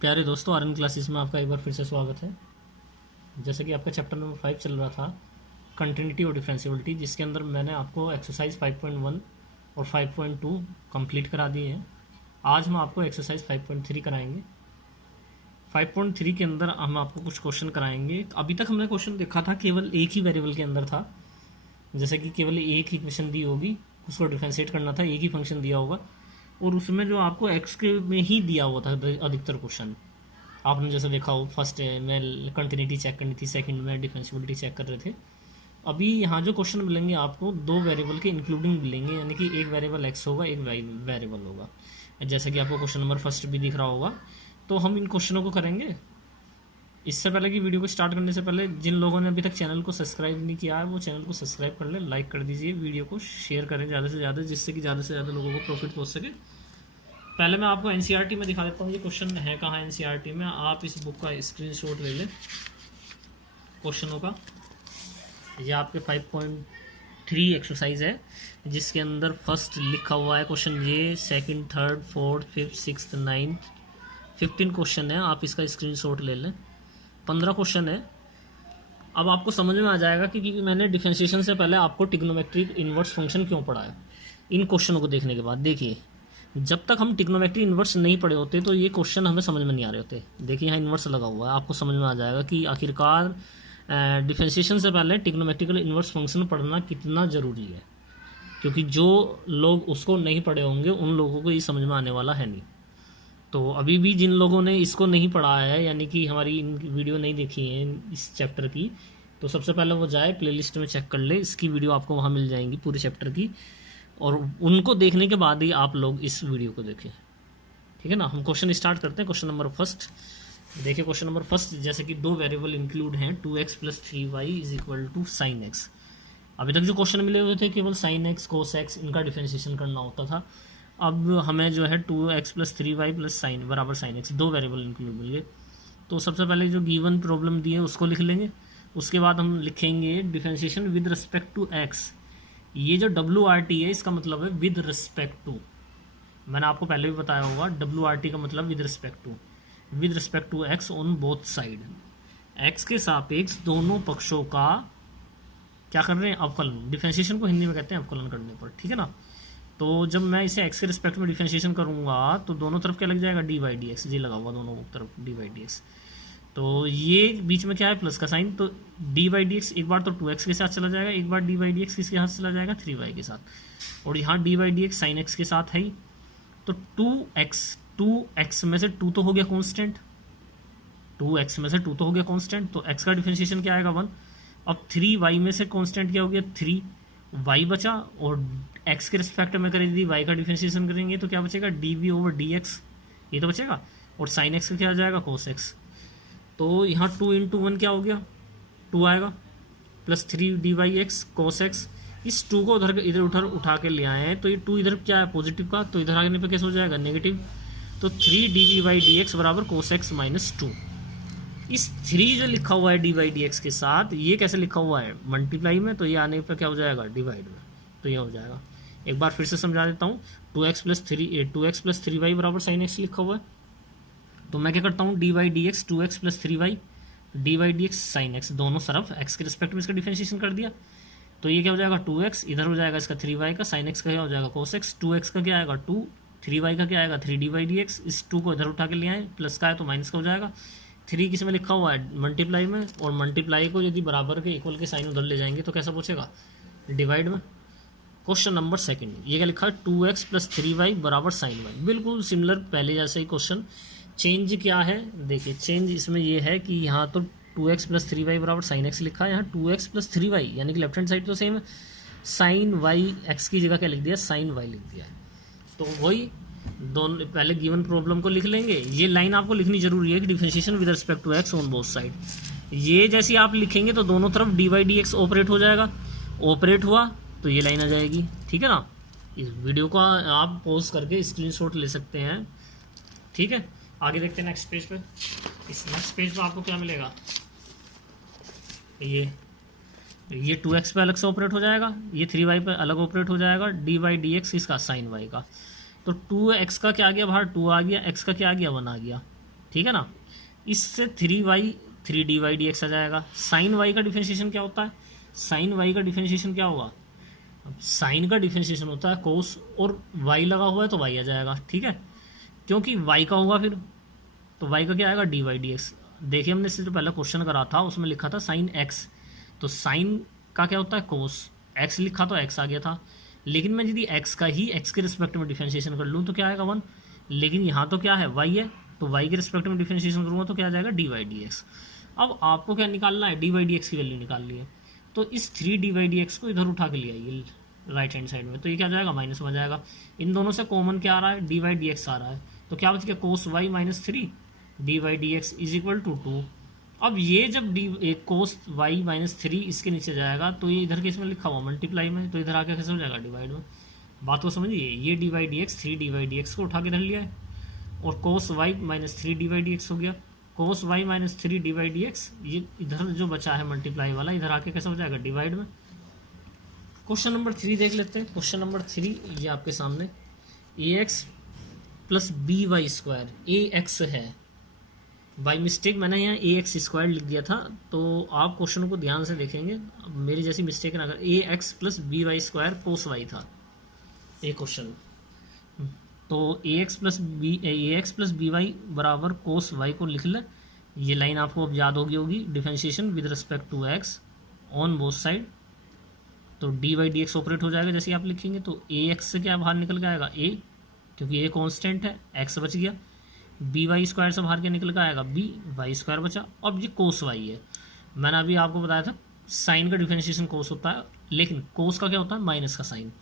प्यारे दोस्तों, RN classes में आपका एक बार फिर से स्वागत है। जैसे कि आपका चैप्टर नंबर 5 चल रहा था, कंटिन्यूटी और डिफरेंशियबिलिटी, जिसके अंदर मैंने आपको एक्सरसाइज 5.1 और 5.2 कंप्लीट करा दिए हैं। आज हम आपको एक्सरसाइज 5.3 कराएंगे। 5.3 के अंदर हम आपको कुछ क्वेश्चन कराएंगे। अभी तक हमने क्वेश्चन देखा था केवल एक ही वेरिएबल के अंदर था, जैसे कि केवल एक ही क्वेश्चन दी होगी, उसको डिफरेंशिएट करना था, एक ही फंक्शन दिया होगा और उसमें जो आपको एक्स के में ही दिया हुआ था अधिकतर क्वेश्चन। आपने जैसे देखा हो, फर्स्ट में कंटिन्यूटी चेक करनी थी, सेकंड में डिफरेंशियबिलिटी चेक कर रहे थे। अभी यहाँ जो क्वेश्चन मिलेंगे आपको दो वेरिएबल के इंक्लूडिंग मिलेंगे, यानी कि एक वेरिएबल एक्स होगा, एक वाई वेरिएबल होगा। जैसे कि आपको क्वेश्चन नंबर फर्स्ट भी दिख रहा होगा। तो हम इन क्वेश्चनों को करेंगे। इससे पहले कि वीडियो को स्टार्ट करने से पहले जिन लोगों ने अभी तक चैनल को सब्सक्राइब नहीं किया है, वो चैनल को सब्सक्राइब कर ले, लाइक कर दीजिए, वीडियो को शेयर करें ज़्यादा से ज़्यादा, जिससे कि ज़्यादा से ज़्यादा लोगों को प्रॉफिट पहुँच सके। पहले मैं आपको एनसीईआरटी में दिखा देता हूँ ये क्वेश्चन है कहाँ एनसीईआरटी में। आप इस बुक का स्क्रीनशॉट ले लें क्वेश्चनों का। ये आपके 5.3 एक्सरसाइज है, जिसके अंदर फर्स्ट लिखा हुआ है क्वेश्चन ये, second, third, fourth, fifth, sixth, 9th, 15 question है। आप इसका स्क्रीनशॉट ले लें। 15 क्वेश्चन है। अब आपको समझ में आ जाएगा कि मैंने डिफरेंशिएशन से पहले आपको ट्रिग्नोमेट्रिक इन्वर्स फंक्शन क्यों पढ़ाया। इन क्वेश्चनों को देखने के बाद देखिए, जब तक हम ट्रिग्नोमेट्रिक इन्वर्स नहीं पढ़े होते तो ये क्वेश्चन हमें समझ में नहीं आ रहे होते। देखिए यहाँ इन्वर्स लगा हुआ है, आपको समझ में आ जाएगा कि आखिरकार डिफरेंशिएशन से पहले ट्रिग्नोमेट्रिकल इन्वर्स फंक्शन पढ़ना कितना ज़रूरी है, क्योंकि जो लोग उसको नहीं पढ़े होंगे उन लोगों को ये समझ में आने वाला है नहीं। तो अभी भी जिन लोगों ने इसको नहीं पढ़ा है, यानी कि हमारी इन वीडियो नहीं देखी है इस चैप्टर की, तो सबसे पहले वो जाए प्लेलिस्ट में चेक कर ले, इसकी वीडियो आपको वहाँ मिल जाएंगी पूरे चैप्टर की, और उनको देखने के बाद ही आप लोग इस वीडियो को देखें, ठीक है ना। हम क्वेश्चन स्टार्ट करते हैं। क्वेश्चन नंबर फर्स्ट देखिए। क्वेश्चन नंबर फर्स्ट, जैसे कि दो वेरिएबल इंक्लूड हैं, 2x + 3y = sin x। अभी तक जो क्वेश्चन मिले हुए थे केवल sin x, cos x, इनका डिफरेंशिएशन करना होता था। अब हमें जो है 2x + 3y + sin x, दो वेरिएबल इंक्लूड मिल गए। तो सबसे पहले जो गिवन प्रॉब्लम दी है उसको लिख लेंगे। उसके बाद हम लिखेंगे differentiation with respect to x। ये जो WRT है इसका मतलब है विद रिस्पेक्ट टू। मैंने आपको पहले भी बताया होगा, WRT का मतलब with respect to x on both side. x के सापेक्ष दोनों पक्षों का क्या कर रहे हैं, अवकलन। डिफरेंशिएशन को हिंदी में कहते हैं अवकलन करने पर, ठीक है ना। तो जब मैं इसे x के रिस्पेक्ट में डिफरेंशिएशन करूंगा तो दोनों तरफ क्या लग जाएगा, dy/dx। ये लगा हुआ दोनों तरफ dy/dx। तो ये बीच में क्या है, प्लस का साइन। तो dy/dx एक बार तो 2x के साथ चला जाएगा, एक बार dy/dx किसके साथ चला जाएगा, 3y के साथ। और यहाँ dy/dx sin x के साथ है ही। तो 2x में से 2 तो हो गया कांस्टेंट, 2x में से 2 तो हो गया कांस्टेंट, तो x का डिफरेंशिएशन क्या आएगा, 1। अब 3y में से कांस्टेंट क्या हो गया, 3y बचा, और x के रिस्पेक्ट में करें यदि y का डिफरेंशिएशन करेंगे तो क्या बचेगा, dv/dx, ये तो बचेगा। और sin x का क्या आ जाएगा, cos x। तो यहाँ 2 × 1 क्या हो गया, 2 आएगा, प्लस 3 dy/x cos x। इस 2 को इधर उठा के ले आए हैं, तो ये 2 इधर क्या है, पॉजिटिव का, तो इधर आने पे कैसे हो जाएगा, नेगेटिव। तो 3 dv/dx = cos x - 2। इस 3 जो लिखा हुआ है dy/dx के साथ, ये कैसे लिखा हुआ है, मल्टीप्लाई में, तो ये आने पर क्या हो जाएगा, डिवाइड में, तो ये हो जाएगा। एक बार फिर से समझा देता हूँ। 2x + 3y = sin x लिखा हुआ है, तो मैं क्या करता हूँ, dy/dx 2x + 3y dy/dx sin x, दोनों तरफ x के रिस्पेक्ट में इसका डिफरेंशिएशन कर दिया। तो ये क्या हो जाएगा, 2x, इधर हो जाएगा इसका 3y का, sin x का क्या हो जाएगा, cos x। 2x का क्या आएगा, 2, 3y का क्या आएगा, 3 dy/dx। इस 2 को इधर उठा के ले आए, प्लस का है तो माइनस का हो जाएगा। 3 किस में लिखा हुआ है, मल्टीप्लाई में, और मल्टीप्लाई को यदि बराबर के इक्वल के साइन उधर ले जाएंगे तो कैसा पूछेगा, डिवाइड में। क्वेश्चन नंबर सेकंड, ये क्या लिखा है, 2x + 3y = sin y। बिल्कुल सिमिलर पहले जैसे ही क्वेश्चन। चेंज क्या है, देखिए चेंज इसमें ये है कि यहाँ तो 2x + 3y = sin x लिखा है, यहाँ 2x + 3y, यानी कि लेफ्ट हैंड साइड तो सेम है, sin y, x की जगह क्या लिख दिया, sin y लिख दिया है। तो वही दोनों पहले गिवन प्रॉब्लम को लिख लेंगे। ये लाइन आपको लिखनी जरूरी है कि differentiation with respect to x on both side. ये जैसी आप लिखेंगे तो दोनों तरफ dy/dx ऑपरेट हो जाएगा, ऑपरेट हुआ तो ये लाइन आ जाएगी, ठीक है ना। इस वीडियो को आप पॉज करके स्क्रीनशॉट ले सकते हैं, ठीक है। आगे देखते हैं नेक्स्ट पेज पे। इस नेक्स्ट पेज पे आपको क्या मिलेगा, ये 2x पे अलग से ऑपरेट हो जाएगा, ये 3y पे अलग ऑपरेट हो जाएगा, dy/dx इसका sin y का। तो 2x का क्या आ गया बाहर, 2 आ गया, x का क्या आ गया, 1 आ गया। ठीक है ना। इससे 3y 3 dy dx आ जाएगा। साइन y का डिफरेंशिएशन क्या होता है, साइन y का डिफरेंशिएशन क्या होगा, साइन का डिफरेंशिएशन होता है कोस, और y लगा हुआ है तो y आ जाएगा, ठीक है, क्योंकि y का होगा फिर, तो y का क्या आएगा dy dx। देखिए हमने इससे जो पहले क्वेश्चन करा था उसमें लिखा था साइन x, तो साइन का क्या होता है कोस, x लिखा तो x आ गया था, लेकिन मैं यदि x का ही x के रिस्पेक्ट में डिफरेंशिएशन कर लूँ तो क्या आएगा 1, लेकिन यहाँ तो क्या है y है, तो y के रिस्पेक्ट में डिफरेंशिएशन करूँगा तो क्या आ जाएगा dy dx। अब आपको क्या निकालना है, dy dx की वैल्यू निकालनी है, तो इस 3 dy dx को इधर उठा के ले आइए राइट हैंड साइड में, तो ये क्या जाएगा माइनस में जाएगा। इन दोनों से कॉमन क्या आ रहा है, dy dx आ रहा है, तो क्या बच गया cos y minus 3 dy dx is equal to 2। अब ये जब डी कोस y माइनस 3 इसके नीचे जाएगा तो ये इधर किस में लिखा हुआ मल्टीप्लाई में, तो इधर आके कैसे हो जाएगा डिवाइड में। बात को समझिए, ये dy dx 3 dy dx को उठा के धर लिया है, और कोस y माइनस 3 dy dx हो गया, cos y minus 3 dy dx, ये इधर जो बचा है मल्टीप्लाई वाला इधर आके कैसे हो जाएगा डिवाइड में। क्वेश्चन नंबर 3 देख लेते हैं। क्वेश्चन नंबर 3 ये आपके सामने ax plus B Y square, A X है, बाई मिस्टेक मैंने यहाँ ए एक्स स्क्वायर लिख दिया था, तो आप क्वेश्चन को ध्यान से देखेंगे, मेरी जैसी मिस्टेक ना अगर A X plus B Y square cos Y था ये क्वेश्चन, तो A X plus B Y बराबर कोस वाई को लिख ले। ये लाइन आपको अब याद होगी differentiation with respect to x on both side, तो D Y D X operate हो जाएगा जैसे आप लिखेंगे, तो ए एक्स से क्या बाहर निकल के आएगा ए, क्योंकि ए कांस्टेंट है, एक्स बच गया, बी वाई स्क्वायर से बाहर क्या निकल के आएगा बी वाई स्क्वायर बचा। अब ये कोस वाई है, मैंने अभी आपको बताया था साइन का डिफरेंशिएशन कोस होता है, लेकिन कोस का क्या होता है माइनस का साइन,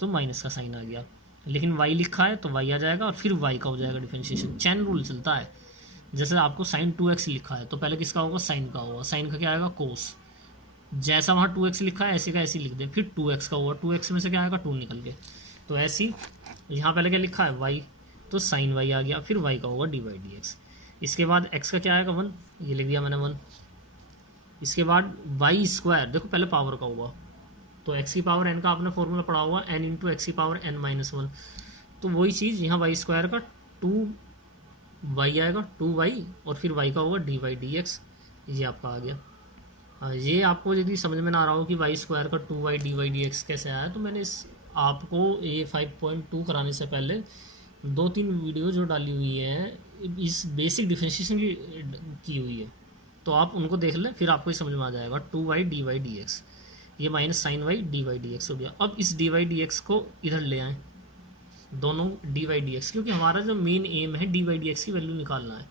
तो माइनस का साइन आ गया, लेकिन वाई लिखा है तो वाई आ जाएगा, और फिर वाई का हो जाएगा डिफरेंशिएशन। चैन रूल चलता है, जैसे आपको साइन 2x लिखा है तो पहले किसका होगा साइन का होगा, साइन का क्या आएगा कोस, जैसा वहाँ 2x लिखा है ऐसे का ऐसे लिख दे, फिर 2x का होगा, 2x में से क्या आएगा 2 निकल के, तो ऐसी यहाँ पहले क्या लिखा है y, तो साइन y आ गया, फिर y का होगा dy dx। इसके बाद x का क्या आएगा 1, ये लिख दिया मैंने 1। इसके बाद y स्क्वायर, देखो पहले पावर का होगा, तो x की पावर n का आपने फॉर्मूला पढ़ा हुआ n इंटू एक्स की पावर n माइनस 1, तो वही चीज़ यहाँ y स्क्वायर का 2y आएगा 2y, और फिर y का होगा dy dx, ये आपका आ गया। ये आपको यदि समझ में ना आ रहा हो कि y स्क्वायर का 2y dy dx कैसे आया, तो मैंने इस आपको ये 5.2 कराने से पहले 2-3 वीडियो जो डाली हुई है इस बेसिक डिफरेंशिएशन की हुई है, तो आप उनको देख लें, फिर आपको समझ में आ जाएगा 2y dy dx, ये minus sign y dy dx हो गया। अब इस dy dx को इधर ले आएँ, दोनों dy dx, क्योंकि हमारा जो मेन एम है dy dx की वैल्यू निकालना है,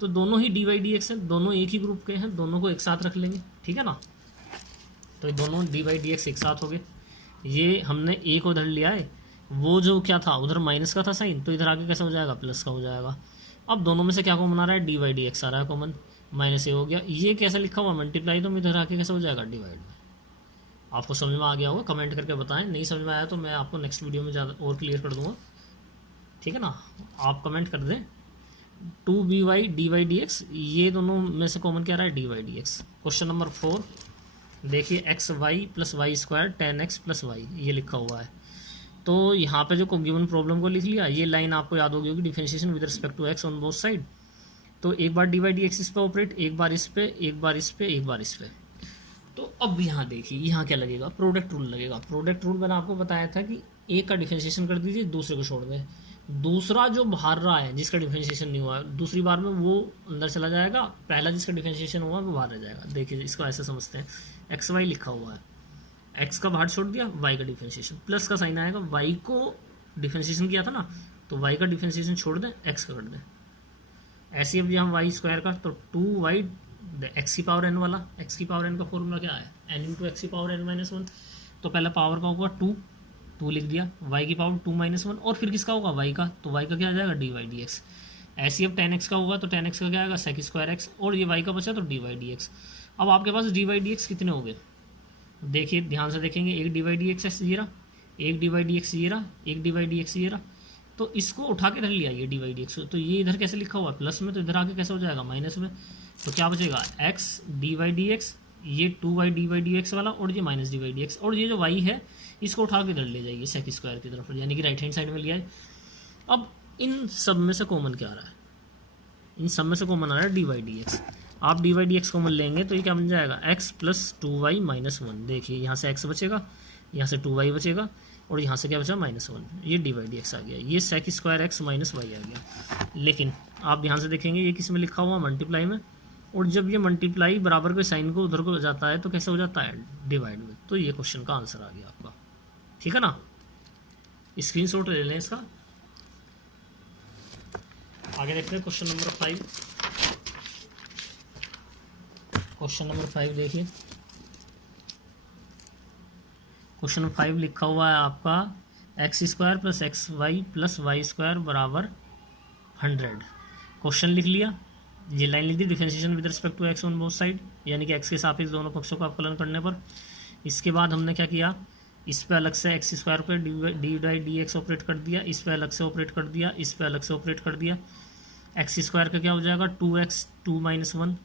तो दोनों ही dy dx हैं, दोनों एक ही ग्रुप के हैं, दोनों को एक साथ रख लेंगे, ठीक है ना। तो दोनों dy dx एक साथ हो गए, ये हमने ए को उधर लिया है, वो जो क्या था उधर माइनस का था साइन, तो इधर आके कैसा हो जाएगा प्लस का हो जाएगा। अब दोनों में से क्या कॉमन आ रहा है dy dx आ रहा है कॉमन, माइनस ए हो गया, ये कैसा लिखा हुआ मल्टीप्लाई, तो इधर आके कैसा हो जाएगा डिवाइड में। आपको समझ में आ गया होगा, कमेंट करके बताएं, नहीं समझ में आया तो मैं आपको नेक्स्ट वीडियो में ज़्यादा और क्लियर कर दूंगा, ठीक है ना। आप कमेंट कर दें 2by dy dx, ये दोनों में से कॉमन क्या रहा है dy dx। क्वेश्चन नंबर 4 देखिए, x Y plus Y square 10x plus y, ये लिखा हुआ है, तो यहाँ पे जो गिवन प्रॉब्लम को लिख लिया, ये लाइन आपको याद होगी होगी differentiation with respect to x on both side, तो एक बार dy dx इस पे ऑपरेट, एक बार इस पे, एक बार इस पे, एक बार इस पे। तो अब यहाँ देखिए यहाँ क्या लगेगा, प्रोडक्ट रूल लगेगा। प्रोडक्ट रूल मैंने आपको बताया था कि एक का डिफरेंशिएशन कर दीजिए, दूसरे को छोड़ दें, दूसरा जो बाहर रहा है जिसका डिफरेंशिएशन नहीं हुआ दूसरी बार में वो अंदर चला जाएगा, पहला जिसका डिफरेंशिएशन हुआ वो बाहर रह जाएगा। देखिए इसको ऐसे समझते हैं, एक्स वाई लिखा हुआ है, एक्स का बाहर छोड़ दिया, वाई का डिफरेंशिएशन, प्लस का साइन आएगा, वाई को डिफरेंशिएशन किया था ना, तो वाई का डिफरेंशिएशन छोड़ दें, एक्स का कर दें। ऐसे अब यहाँ वाई स्क्वायर का, तो 2y एक्स की पावर एन वाला, एक्स की पावर एन का फॉर्मूला क्या है एन इंटू एक्स की पावर एन माइनस 1, तो पहले पावर का होगा 2 लिख दिया, y की पावर 2 माइनस 1, और फिर किसका होगा y का, तो y का क्या आ जाएगा dy dx। ऐसे अब 10x का होगा तो 10x का क्या आएगा सेक स्क्वायर एक्स, और ये y का बचा तो dy dx। अब आपके पास dy dx कितने हो गए, देखिए ध्यान से देखेंगे, एक dy dx ये रहा, एक dy dx ये रहा, एक dy dx ये रहा, तो इसको उठा के रख लिया ये dy dx, तो ये इधर कैसे लिखा हुआ है प्लस में, तो इधर आके कैसे हो जाएगा माइनस में, तो क्या बचेगा x dy dx, ये 2y dy dx वाला, और ये माइनस dy dx, और ये जो y है इसको उठा के इधर ले जाइए सेक स्क्वायर की तरफ, यानी कि राइट हैंड साइड में लिया है। अब इन सब में से कॉमन क्या आ रहा है, इन सब में से कॉमन आ रहा है डी वाई डी एक्स। आप d Y D x common लेंगे तो ये क्या बन जाएगा, एक्स प्लस 2y माइनस 1। देखिए यहाँ से x बचेगा, यहाँ से 2y बचेगा, और यहाँ से क्या बचा -1। ये डी वाई डी एक्स आ गया, ये sec square X minus Y आ गया। लेकिन आप ध्यान से देखेंगे ये किस में लिखा हुआ, मल्टीप्लाई में, और जब ये मल्टीप्लाई बराबर के साइन को उधर को हो जाता है तो कैसे हो जाता है, डिवाइड में। तो ये क्वेश्चन का आंसर आ गया आपका, ठीक है ना। स्क्रीनशॉट ले लें इसका। आगे देखते हैं क्वेश्चन नंबर 5। क्वेश्चन नंबर 5 देखिए, क्वेश्चन नंबर 5 लिखा हुआ है आपका X square plus X Y plus Y square बराबर 100। क्वेश्चन लिख लिया, ये लाइन लिख दी, differentiation with respect to x on both side, यानी कि एक्स के सापेक्ष दोनों पक्षों का अवकलन करने पर। इसके बाद हमने क्या किया, इस पे अलग से एक्स स्क्वायर पे D by D X operate कर दिया, इस पे अलग से ऑपरेट कर दिया, इस पे अलग से ऑपरेट कर दिया। एक्स स्क्वायर का क्या हो जाएगा 2x 2 माइनस 1।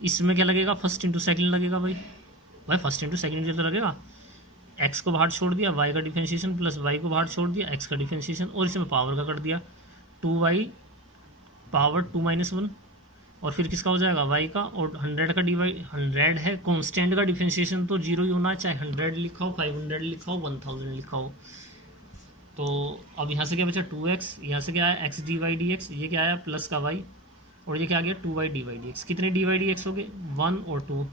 इसमें क्या लगेगा, फर्स्ट इंटू सेकेंड लगेगा भाई फर्स्ट इंटू सेकेंड जो लगेगा। एक्स को बाहर छोड़ दिया, वाई का डिफरेंशिएशन प्लस वाई को बाहर छोड़ दिया, एक्स का डिफरेंशिएशन, और इसमें पावर का कर दिया 2y पावर 2 माइनस 1, और फिर किसका हो जाएगा y का, और 100 का डिवाइड 100 है कांस्टेंट का डिफरेंशिएशन तो 0 ही होना है, चाहे 100 लिखा हो, 500 लिखा हो, 1000 लिखा हो। तो अब यहाँ से क्या बचा 2x, यहाँ से क्या आया x d Y D x, ये क्या आया प्लस का y, और ये क्या आ गया 2y D Y D x. कितने डी वाई डी एक्स हो गए, 1 और 2।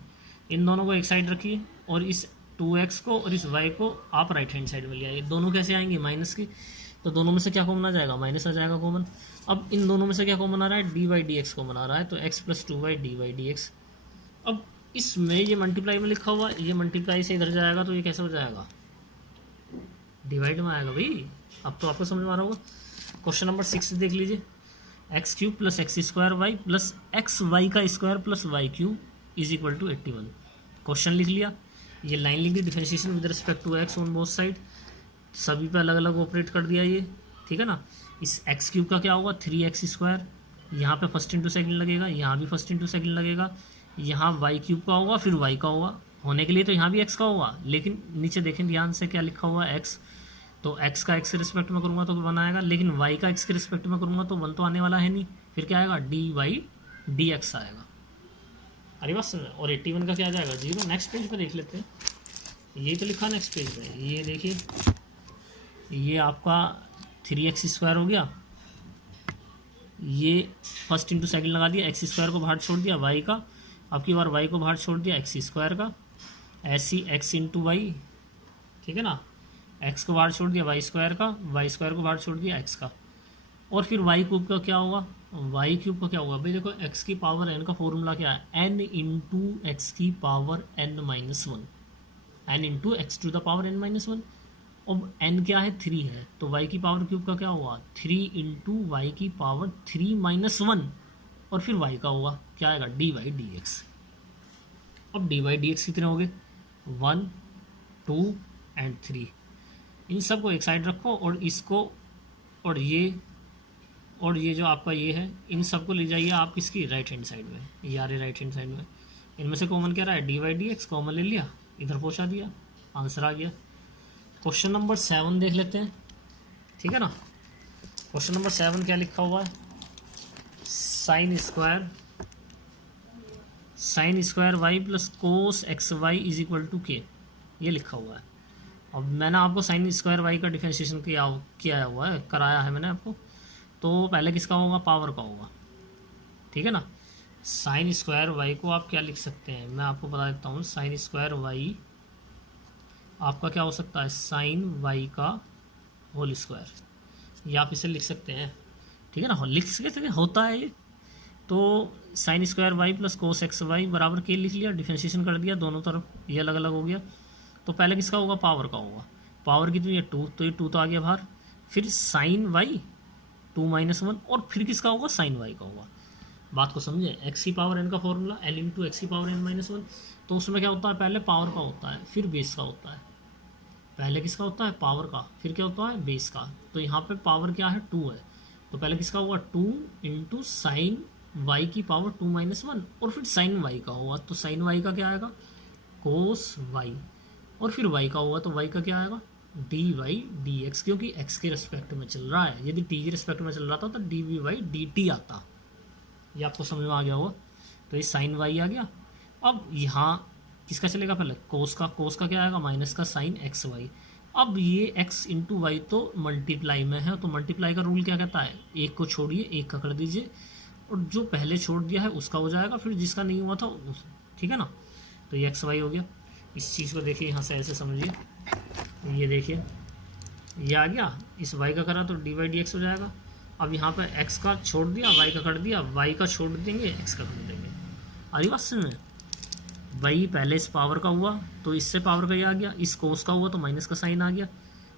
इन दोनों को एक साइड रखिए, और इस 2x को और इस y को आप राइट हैंड साइड में ले आइए। दोनों कैसे आएंगे, माइनस की, तो दोनों में से क्या कॉमन आ जाएगा, माइनस आ जाएगा कॉमन। अब इन दोनों में से क्या कॉमन आ रहा है, D Y D x common आ रहा है, तो x plus 2y D Y D X. अब इसमें ये मल्टीप्लाई में लिखा हुआ, ये मल्टीप्लाई से इधर जाएगा तो ये कैसे हो जाएगा, डिवाइड में आएगा भाई। अब तो आपको समझ में आ रहा होगा। क्वेश्चन नंबर 6 देख लीजिए, X cube plus X square Y plus X Y का square plus Y cube is equal to 81। Question लिख लिया, ये लाइन लिख दी, differentiation with respect to x on both side, सभी पे अलग अलग ऑपरेट कर दिया ये, ठीक है ना। इस एक्स क्यूब का क्या होगा 3x स्क्वायर, यहाँ पे फर्स्ट इंटू सेकेंड लगेगा, यहाँ भी फर्स्ट इंटू सेकेंड लगेगा, यहाँ वाई क्यूब का होगा, फिर वाई का होगा, होने के लिए तो यहाँ भी एक्स का होगा, लेकिन नीचे देखें ध्यान से क्या लिखा हुआ है एक्स, तो एक्स का एक्स के रिस्पेक्ट में करूँगा तो 1 आएगा, लेकिन वाई का एक्स के रिस्पेक्ट में करूँगा तो 1 तो आने वाला है नहीं, फिर क्या आएगा डी वाई डी एक्स आएगा। अरे बस, और 81 का क्या आ जाएगा 0। नेक्स्ट पेज पे देख लेते हैं, ये तो लिखा नेक्स्ट पेज पे, ये देखिए, ये आपका 3x स्क्वायर हो गया, ये फर्स्ट इंटू सेकेंड लगा दिया, एक्स स्क्वायर को बाहर छोड़ दिया वाई का, अब की बार वाई को बाहर छोड़ दिया एक्स स्क्वायर का, ऐसी एक्स इंटू वाई, ठीक है ना, एक्स को बाहर छोड़ दिया वाई स्क्वायर का, वाई स्क्वायर को बाहर छोड़ दिया एक्स का, और फिर वाई क्यूब का क्या होगा, वाई क्यूब का क्या होगा भाई, देखो एक्स की पावर एन का फॉर्मूला क्या है, एन इंटू एक्स की power n minus 1, n into x to the power n minus 1। अब n क्या है 3 है, तो y की पावर क्यूब का क्या हुआ 3 इंटू वाई की पावर 3 माइनस 1, और फिर y का होगा क्या आएगा डी वाई डी एक्स। अब डी वाई डी एक्स कितने हो गए 1 2 एंड 3, इन सब को एक साइड रखो, और इसको और ये जो आपका ये है, इन सब को ले जाइए आप किसकी राइट हैंड साइड में, ये आ रहे राइट हैंड साइड में। इनमें से कॉमन क्या रहा है D Y D x, common ले लिया, इधर पहुँचा दिया, आंसर आ गया। क्वेश्चन नंबर 7 देख लेते हैं, ठीक है ना। क्वेश्चन नंबर 7 क्या लिखा हुआ है, sine square Y plus cos x y is equal to k, ये लिखा हुआ है। अब मैंने आपको साइन स्क्वायर वाई का डिफरेंशिएशन किया हुआ है, कराया है मैंने आपको, तो पहले किसका होगा पावर का होगा, ठीक है ना। साइन स्क्वायर वाई को आप क्या लिख सकते हैं, मैं आपको बता देता हूँ, साइन स्क्वायर वाई आपका क्या हो सकता है, साइन वाई का होल स्क्वायर, या आप इसे लिख सकते हैं, ठीक है ना, लिख सकते हैं, होता है ये। तो sine square Y plus cos x y बराबर के लिख लिया, डिफरेंशिएशन कर दिया दोनों तरफ, ये अलग अलग हो गया। तो पहले किसका होगा पावर का होगा, पावर कितनी है 2, तो ये 2 तो आ गया बाहर, फिर साइन वाई 2 माइनस 1, और फिर किसका होगा साइन वाई का होगा। बात को समझे, एक्स की पावर एन का फॉर्मूला एल इंटू एक्स की पावर एन माइनस 1, तो उसमें क्या होता है पहले पावर का होता है, फिर बेस का होता है, पहले किसका होता है पावर का, फिर क्या होता है बेस का। तो यहाँ पे पावर क्या है 2 है, तो पहले किसका होगा 2 इंटू साइन वाई की पावर 2 माइनस 1, और फिर साइन वाई का होगा, तो साइन वाई का क्या आएगा कोस वाई, और फिर वाई का होगा तो वाई का क्या आएगा डी वाई डी एक्स, क्योंकि एक्स के रिस्पेक्ट में चल रहा है, यदि टी के रिस्पेक्ट में चल रहा था तो d v y d t आता, ये आपको समझ में आ गया होगा। तो ये साइन वाई आ गया। अब यहाँ किसका चलेगा पहले, कोस का क्या आएगा, माइनस का साइन एक्स वाई। अब ये एक्स इंटू वाई तो मल्टीप्लाई में है, तो मल्टीप्लाई का रूल क्या कहता है, एक को छोड़िए एक का कर दीजिए, और जो पहले छोड़ दिया है उसका हो जाएगा, फिर जिसका नहीं हुआ था ठीक है ना। तो ये एक्स वाई हो गया। इस चीज़ को देखिए यहाँ से ऐसे समझिए, ये देखिए ये आ गया, इस वाई का करा तो डी वाई डी एक्स हो जाएगा। अब यहाँ पर एक्स का छोड़ दिया, वाई का कर दिया, वाई का छोड़ देंगे, एक्स का कर देंगे। अरे बात समझ में, वाई पहले इस पावर का हुआ तो इससे पावर का ये आ गया, इस कोस का हुआ तो माइनस का साइन आ गया,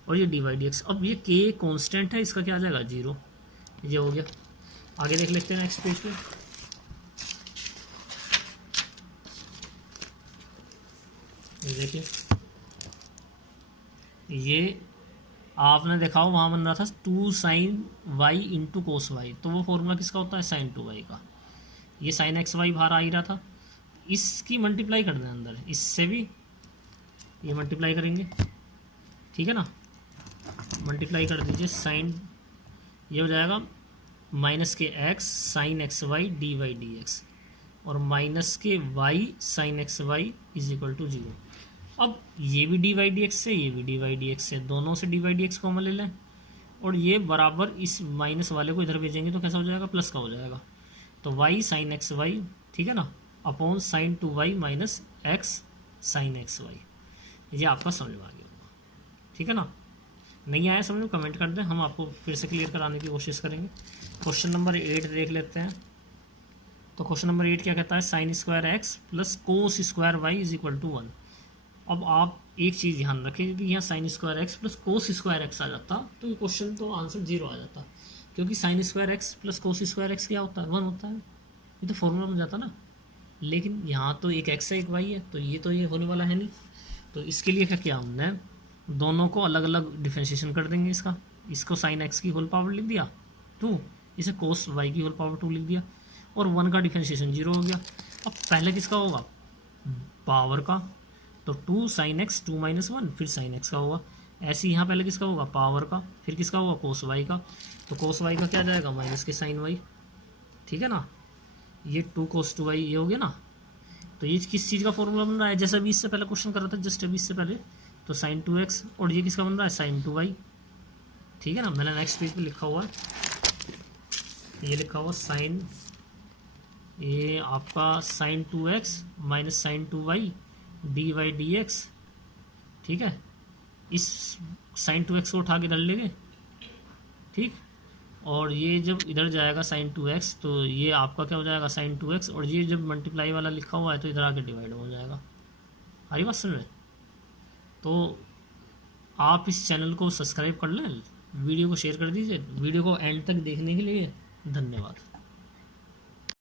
और ये डी वाई डी एक्स। अब ये के कॉन्स्टेंट है, इसका क्या आ जाएगा 0, ये हो गया। आगे देख लेते हैं नेक्स्ट पेज पे। ये देखिए, ये आपने देखा हो वहाँ बन रहा था 2 sine y into cos y, तो वो फॉर्मूला किसका होता है, साइन 2 वाई का। ये साइन एक्स वाई बाहर आ ही रहा था, इसकी मल्टीप्लाई कर दें अंदर, इससे भी ये मल्टीप्लाई करेंगे, ठीक है ना। मल्टीप्लाई कर दीजिए, साइन ये हो जाएगा minus k x sine x y d Y D x, और minus k y sine x y is equal to 0। अब ये भी डी वाई डी एक्स से, ये भी डी वाई डी एक्स से, दोनों से d Y D x common ले लें, और ये बराबर इस माइनस वाले को इधर भेजेंगे तो कैसा हो जाएगा, प्लस का हो जाएगा। तो वाई साइन एक्स वाई, ठीक है ना, upon sine 2 y minus x sine x y. ये आपका समझ में आ गया होगा, ठीक है ना। नहीं आया समझ में, कमेंट कर दें, हम आपको फिर से क्लियर कराने की कोशिश करेंगे। क्वेश्चन नंबर 8 देख लेते हैं। तो क्वेश्चन नंबर 8 क्या कहता है, sine square X plus cos square Y is equal to 1। अब आप एक चीज़ ध्यान रखें कि यहाँ sine square X plus cos square X आ जाता तो ये क्वेश्चन तो आंसर 0 आ जाता, क्योंकि sign square X plus cos square x क्या होता है, 1 होता है, ये तो फॉर्मूला बन जाता ना। लेकिन यहाँ तो एक एक्स है एक वाई है, तो ये होने वाला है नहीं। तो इसके लिए क्या किया हमने, दोनों को अलग अलग डिफ्रेंशिएशन कर देंगे। इसको साइन एक्स की होल पावर लिख दिया 2, इसे कोस वाई की होल पावर 2 लिख दिया, और 1 का डिफ्रेंशिएशन 0 हो गया। अब पहले किसका होगा, पावर का, तो 2 साइन एक्स 2 माइनस 1, फिर साइन एक्स का होगा। ऐसे ही यहाँ पहले किसका होगा, पावर का, फिर किसका होगा, कोस वाई का। तो कोस वाई का क्या जाएगा, माइनस के साइन वाई, ठीक है ना। ये 2 कोस 2 वाई ये हो गया ना। तो ये किस चीज़ का फॉर्मूला बन रहा है, जैसे अभी इससे पहले क्वेश्चन कर रहा था, जस्ट अभी इससे पहले, तो साइन 2x, और ये किसका बन रहा है, साइन 2y, ठीक है ना। मैंने नेक्स्ट पेज पे लिखा हुआ है, ये लिखा हुआ साइन, ये आपका sine 2x minus sine 2y D Y D x, ठीक है। इस साइन 2x को उठा के डाल लेंगे, ठीक, और ये जब इधर जाएगा साइन 2x, तो ये आपका क्या हो जाएगा, साइन 2x, और ये जब मल्टीप्लाई वाला लिखा हुआ है तो इधर आके डिवाइड हो जाएगा। हरी बात सुन रहे। तो आप इस चैनल को सब्सक्राइब कर लें, वीडियो को शेयर कर दीजिए। वीडियो को एंड तक देखने के लिए धन्यवाद।